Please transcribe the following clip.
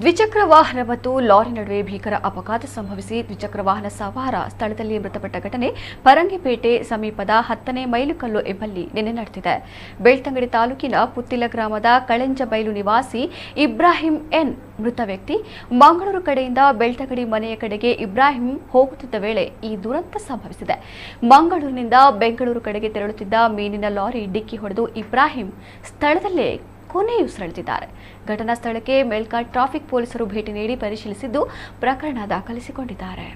ದ್ವಿಚಕ್ರ ವಾಹನ ಮತ್ತು ಲಾರಿ ನಡುವೆ ಭೀಕರ ಅಪಘಾತ ಸಂಭವಿಸಿ ದ್ವಿಚಕ್ರ ವಾಹನ ಸವಾರ ಸ್ಥಳದಲ್ಲಿ ಮೃತಪಟ್ಟ ಘಟನೆ ಪರಂಗಿಪೇಟೆ ಸಮೀಪದ 10ನೇ ಮೈಲುಕಲ್ಲು ಎಂಬಲ್ಲಿ ನಿನ್ನೆ ನಡೆದಿದೆ. ಬೆಳ್ತಂಗಡಿ ತಾಲೂಕಿನ ಪುತ್ತಿಲ ಗ್ರಾಮದ ಕಳೆಂಜಬೈಲು ನಿವಾಸಿ ಇಬ್ರಾಹಿಂ ಎನ್ ಮೃತ ವ್ಯಕ್ತಿ. ಮಂಗಳೂರು ಕಡೆಯಿಂದ ಬೆಳ್ತಂಗಡಿ ಮನೆಯ ಕಡೆಗೆ ಇಬ್ರಾಹಿಂ ಹೋಗುತ್ತಿದ್ದ ವೇಳೆ ಈ ದುರಂತ ಸಂಭವಿಸಿದೆ. ಮಂಗಳೂರಿನಿಂದ ಬೆಂಗಳೂರು ಕಡೆಗೆ ತೆರಳುತ್ತಿದ್ದ ಮೀನಿನ ಲಾರಿ ಡಿಕ್ಕಿ ಹೊಡೆದು ಇಬ್ರಾಹಿಂ ಸ್ಥಳದಲ್ಲೇ ಕೊನೆಯುಸಿರೆಳೆದಿದ್ದಾರೆ. ಘಟನಾ ಸ್ಥಳಕ್ಕೆ ಮೆಲ್ಕಾಟ್ ಟ್ರಾಫಿಕ್ ಪೊಲೀಸರು ಭೇಟಿ ನೀಡಿ ಪರಿಶೀಲಿಸಿದ್ದು ಪ್ರಕರಣ ದಾಖಲಿಸಿಕೊಂಡಿದ್ದಾರೆ.